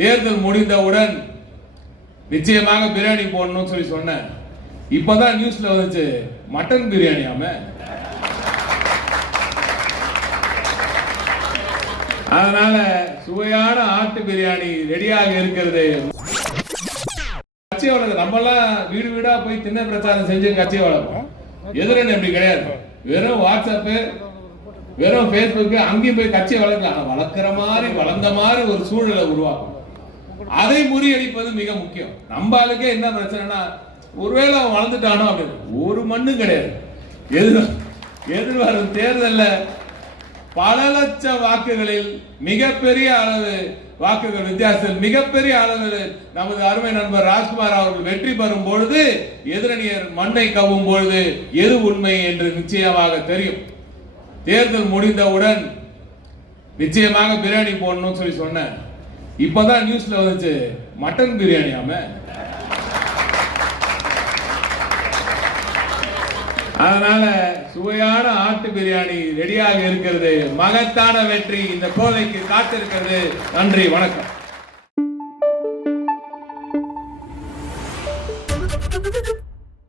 தேர்தல் முடிந்தவுடன் நிச்சயமாக பிரியாணி போடணும்னு சொல்லி சொன்னேன். இப்பதான் நியூஸ்ல வந்துச்சு மட்டன் பிரியாணியாம? அதனால சுவையான ஆட்டு பிரியாணி ரெடியாக இருக்கிறது. கட்சி வளர்க்கு நம்மலாம் வீடு வீடா போய் திண்ணை பிரச்சாரம் செஞ்சு கட்சி வளர்ப்போம் எதிரணி அப்படி கிடையாது. வெறும் வாட்ஸ்அப்பு வெறும் ஃபேஸ்புக்கு அங்கேயும் போய் கட்சியை வளர்க்கலாம். வளர்க்குற மாதிரி வளர்ந்த மாதிரி ஒரு சூழலை உருவாக்கும் அதை முறியடிப்பது மிக முக்கியம். நம்ம ஆளுக்கே என்ன பிரச்சனைனா ஒருவேளை அவன் வளர்ந்துட்டானோ அப்படின்னு. ஒரு மண்ணும் கிடையாது. எதிர் எதிர்வரும் தேர்தலில் பல லட்ச வாக்குகளில் மிகப்பெரிய அளவு வாக்குகள் வித்தியாசத்தில் மிகப்பெரிய அளவில் நமது அருமை நண்பர் ராஜ்குமார் அவர்கள் வெற்றி பெறும் பொழுது எதிரணியர் மண்ணை கவ்வும் பொழுது எது உண்மை என்று நிச்சயமாக தெரியும். தேர்தல் முடிந்தவுடன் நிச்சயமாக பிரியாணி போடணும்னு சொல்லி சொன்னேன். இப்பதான் நியூஸ்ல வந்துச்சு மட்டன் பிரியாணி ஆம. அதனால சுவையான ஆட்டு பிரியாணி ரெடியாக இருக்கிறது. மகத்தான வெற்றி இந்த கோலைக்கு காத்திருக்கிறது. நன்றி வணக்கம்.